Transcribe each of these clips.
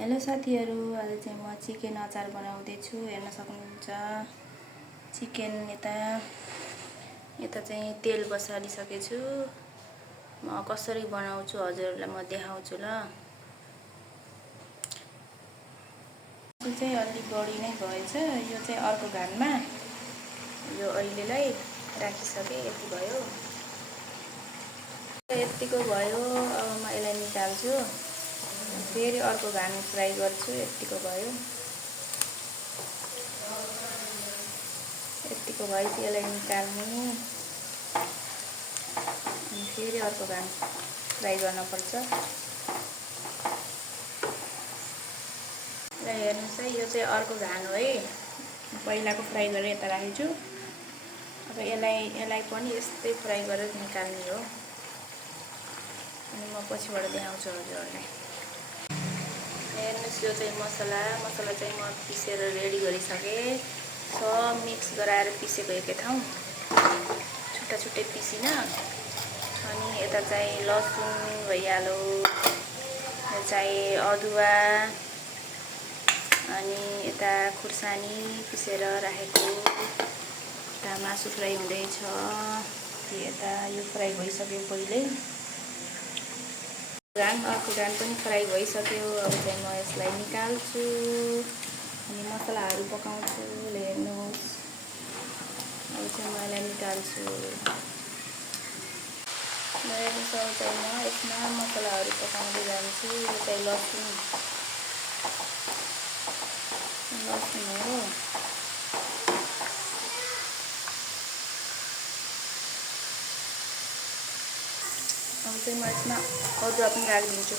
Hello साथीहरू, आज चाहिँ म चिकन अचार बनाउँदैछु। हेर्न सक्नुहुन्छ चिकन यता चाहिँ तेल बसालिसकेछु। म कसरी बनाउँछु हजुरहरूलाई म देखाउँछु ल। यो चाहिँ अलि बढी नै भएछ। यो चाहिँ अर्को घानमा यो अहिलेलाई राखिसके। यति भयो, यतिको भयो। अब म यसलाई निकाल्छु, फेरि अर्को घान फ्राई गर्छु। यतिको भयो, यतिको भएपछि यसलाई निकाल्ने अनि फेरि अर्को घान फ्राई गर्नुपर्छ। र हेर्नुहोस् है, यो चाहिँ अर्को घान हो है। पहिलाको फ्राई गरेर यता राखेछु। अब यसलाई पनि यस्तै फ्राई गरेर निकाल्ने हो। अनि म पछिबाट देखाउँछु हजुरहरूलाई। हेर्नुहोस्, यो चाहिँ मसला चाहिँ म पिसेर रेडी गरिसकेँ। सब मिक्स गराएर पिसेको एकै ठाउँ, छुट्टा छुट्टै पिसिन। अनि यता चाहिँ लसुन भइहाल्यो, यो चाहिँ अदुवा, अनि यता खुर्सानी पिसेर राखेको। यता मासु फ्राई हुँदैछ। यता यो फ्राई भइसक्यो पहिल्यै। अर्को घान पनि फ्राई भइसक्यो। अब चाहिँ म यसलाई निकाल्छु अनि मसलाहरू पकाउँछु। हेर्नुहोस्, अब चाहिँ म यसलाई निकाल्छु। हेर्नुहोस्, अब चाहिँ म यसमा मसलाहरू पकाउँदै जान्छु। यो चाहिँ लसुन हो। अब चाहिँ म यसमा अदुवा पनि राखिदिन्छु।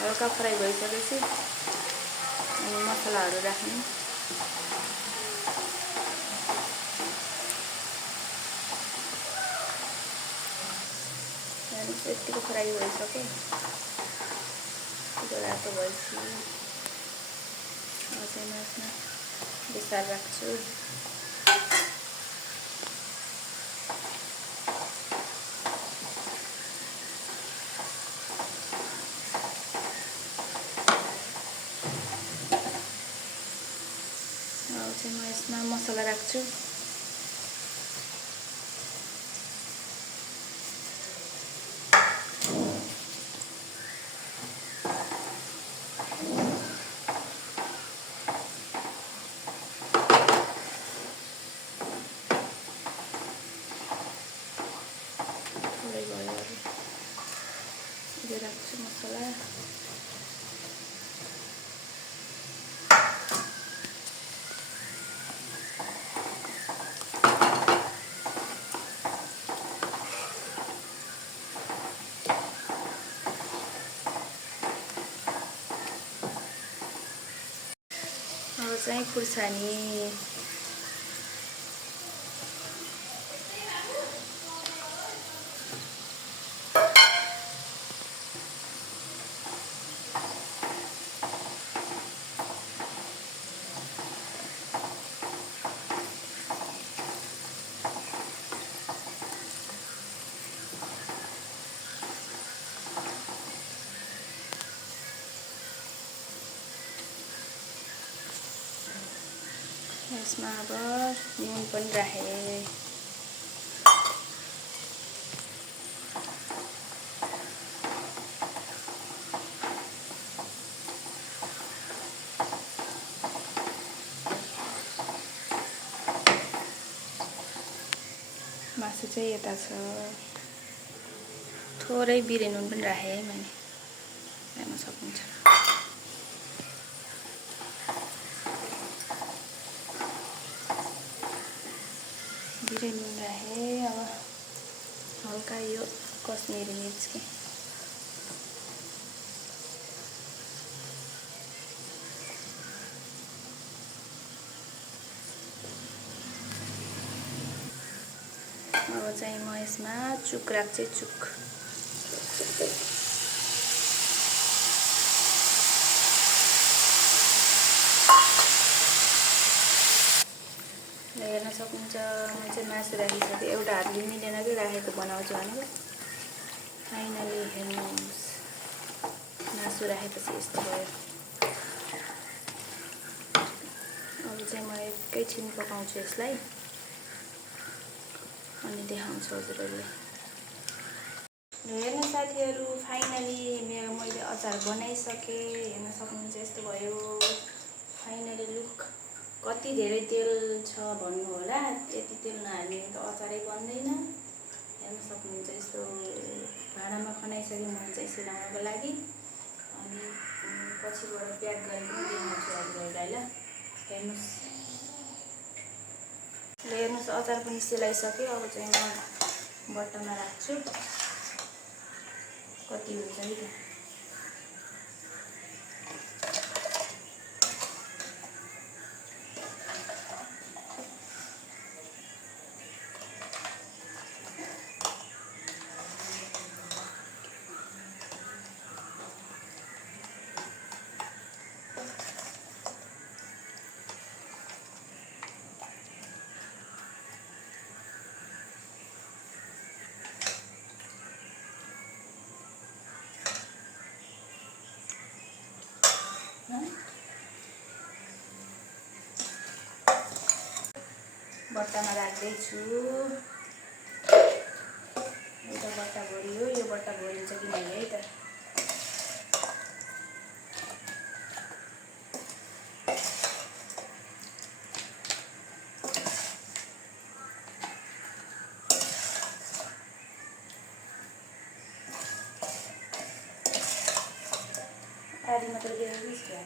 हल्का फ्राई भइसकेपछि अनि मसलाहरू राख्ने। यतिको फ्राई भइसक्यो। यतिको रातो भएपछि अब चाहिँ म यसमा बिस्तार राख्छु। अब चाहिँ म यसमा मसला राख्छु। थोरै भयो, यो राख्छु मसला। अब चाहिँ खुर्सानी, यसमा अब नुन पनि राखेँ। मासु चाहिँ यता छ। थोरै बिरे नुन पनि राखेँ मैले, हेर्न सक्नुहुन्छ। बिरे नुन राखेँ। अब हल्का यो कश्मिरी मिर्च के अब चाहिँ म यसमा चुक राख्छु। चुक हेर्न सक्नुहुन्छ म चाहिँ मासु राखिसकेँ। एउटा हातले मिलेन कि राखेको बनाउँछु भनेको। फाइनली हेर्नुहोस् मासु राखेपछि यस्तो भयो। अब चाहिँ म एकैछिन पकाउँछु यसलाई अनि देखाउँछु हजुरहरूले। हेर्नु साथीहरू फाइनली मैले अचार बनाइसकेँ। हेर्न सक्नुहुन्छ यस्तो भयो फाइनली लुक। कति धेरै तेल छ भन्नु होला, यति तेल नहाल्ने त अचारै बन्दैन। हेर्न सक्नुहुन्छ यस्तो भाँडामा खनाइसकेँ मैले चाहिँ सेलाउनको लागि। अनि पछिबाट प्याक गरेको पनि देखाउँछु हजुरहरूलाई। ल हेर्नुहोस्, हेर्नुहोस् अचार पनि सेलाइसक्यो। अब चाहिँ म बट्टामा राख्छु, कति हुन्छ कि त्यहाँ। बट्टामा राख्दैछु। एउटा बट्टा भरियो, यो बट्टा भरिन्छ कि नहीं है त। आधी मात्र दिएँ क्या।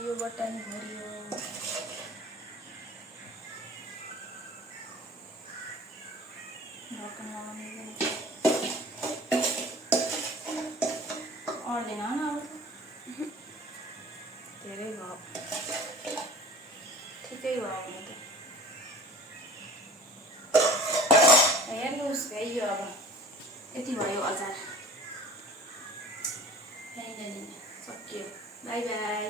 यो बट्टा नि भरियो। अड्दैन न अब धेरै भयो, ठिकै भयो हुनु त। हेर्नुहोस् भइयो, अब यति भयो अचार। फाइनली सकियो। By by.